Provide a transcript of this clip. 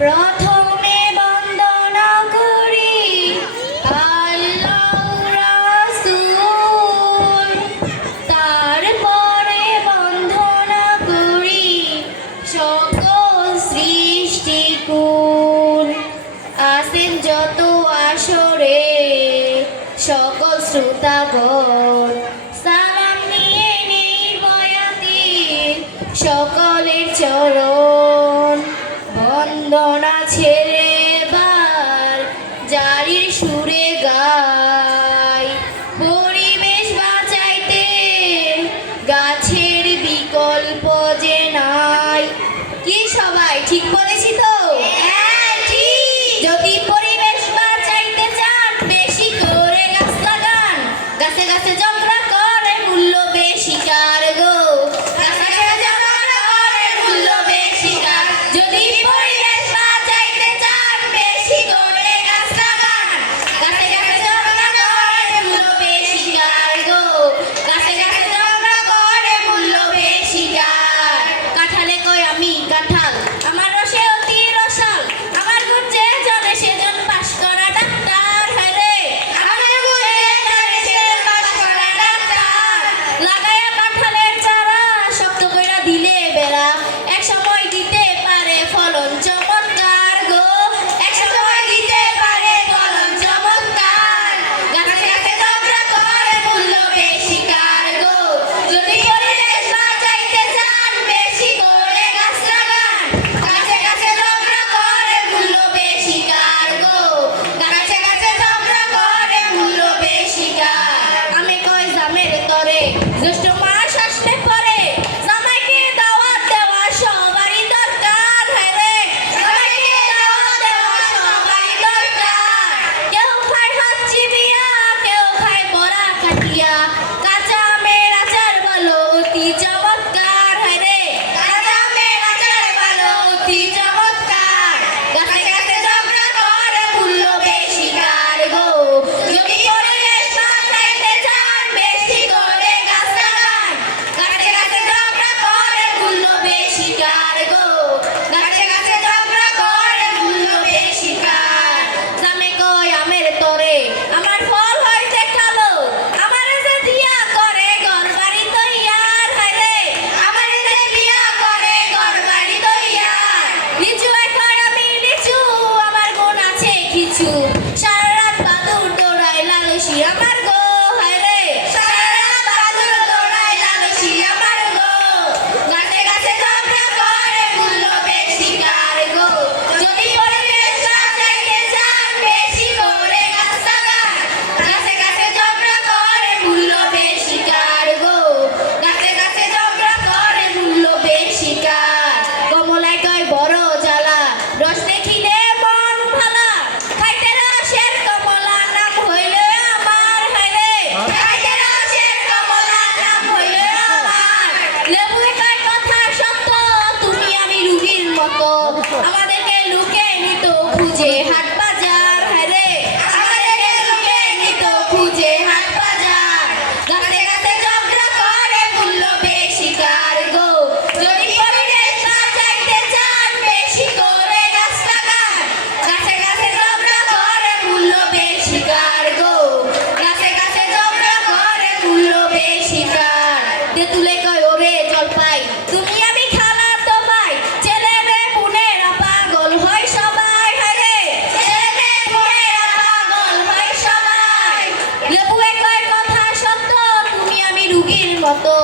প্রথমে বন্দনা করি আল্লাহ রাসূল, তারপরে বন্দনা করি সকল সৃষ্টিকুল। আসেন যত আসরে সকল শ্রোতাগণ, সালাম নিয়ে নির্ভয়াতি সকলের চরণ। বন্দনা ছেড়ে এবার জারির সুরে গাই, পরিবেশ বাঁচাইতে গাছের বিকল্প যে নাই। কি সবাই ঠিক বলেছি তো? হ্যাঁ ঠিক। যদি পরিবেশ বাঁচাইতে চান বেশি করে গাছ লাগান, গাছে গাছে ঝগড়া করে মূল্য বেশি কার গো, গাছে গাছে ঝগড়া করে মূল্য বেশি কার। যদি পরিবেশ বাঁচাইতে চান বেশি করে গাছ লাগান, গাছে গাছে ঝগড়া করে মূল্য বেশি কার গো, গাছে গাছে ঝগড়া করে মূল্য বেশি কার। কাঁঠালে কই আমি কাঁঠাল, আমার রসে অতি রসাল, আমার গুণ যে জানে সেজন পাশ করা ডাক্তার। হ্যাঁ রে, আমার গুণ যে জানে সে পাশ করা ডাক্তার। লাগায়া কাঁঠালের চারা শক্ত কইরা দিলে বেড়া, এক সময় দিতে পারে ফলন চমৎকার গো, এক সময় দিতে পারে ফলন চমৎকার। গাছে গাছে ঝগড়া করে মূল্য বেশি কার গো, যদি পরিবেশ বাঁচাইতে চান বেশি করে গাছ লাগান, গাছে গাছে ঝগড়া করে মূল্য বেশি কার গো, গাছে গাছে ঝগড়া করে মূল্য বেশি কার। আমি কই জামের তরে জ্যৈষ্ঠ মাস আসলে পরে জামাইকে দাওয়াত দেওয়া সবারই দরকার। হ্যাঁ রে, জামাইকে দাওয়াত দেওয়া সবারই দরকার। কেউ খায় হাত চিবিয়া, কেউ খায় বড়া কাটিয়া, কাঁচা আমের আচার বলো অতি চমৎকার। হ্যাঁ রে, কাঁচা আমের আচার বলো অতি চমৎকার। গাছে গাছে ঝগড়া করে মূল্য বেশি কার গো, যদি পরিবেশ বাঁচাইতে চান বেশি করে গাছ লাগান, গাছে গাছে ঝগড়া করে মূল্য বেশি কার গো, গাছে গাছে ঝগড়া করে মূল্য বেশি কার। জামে কই আমের তরে আমার ফল হইতে কালো, আমারে যে দিয়া করে ঘরবাড়ি তৈয়ার। হ্যাঁ রে, আমারে যে দিয়া করে ঘরবাড়ি তৈয়ার। লিচু কই আমি লিচু, আমার গুণ আছে কিছু, সারা রাত বাদুর দৌড়ায় লালসি আমার গো। হ্যাঁ রে, সারা রাত বাদুর দৌড়ায় লালসি আমার গো, গাছে গাছে ঝগড়া করে মূল্য বেশি কার গো, যদি পরিবেশ বাঁচাইতে চান বেশি করে গাছ লাগান, গাছে গাছে ঝগড়া করে মূল্য বেশি কার গো, গাছে গাছে ঝগড়া করে মূল্য বেশি কার। কমলায় কয় বড় জ্বালা, রস দেখিলে মন ভালা, খাইতে রসের কমলা নাম হইলে আমার। হ্যাঁ রে, খাইতে রসের কমলা নাম হইলে আমার। লেবুয়ে কয় কথা সত্য, তুমি আমি রুগীর মতো, আমাদেরকে লুকে নিত খুঁজে হাট বাজার। হ্যাঁ রে, আমাদেরকে লুকে নিত খুঁজে হাট বাজার। গাছে গাছে ঝগড়া করে মূল্য বেশি কার গো, যদি পরিবেশ বাঁচাইতে চান বেশি করে গাছ লাগান, গাছে গাছে ঝগড়া করে মূল্য বেশি কার গো, গাছে গাছে ঝগড়া করে মূল্য বেশি কার। তেঁতুলে কয় ওরে জলপাই, তুমি আমি খালা তো পাই, ছেলে মেয়ে বোনেরা পাগল হয় সবাই। হ্যাঁ রে, ছেলে মেয়ে বোনেরা পাগল হয় সবাই। লেবুয়ে কয় কথা সত্য, তুমি আমি রুগীর মতো,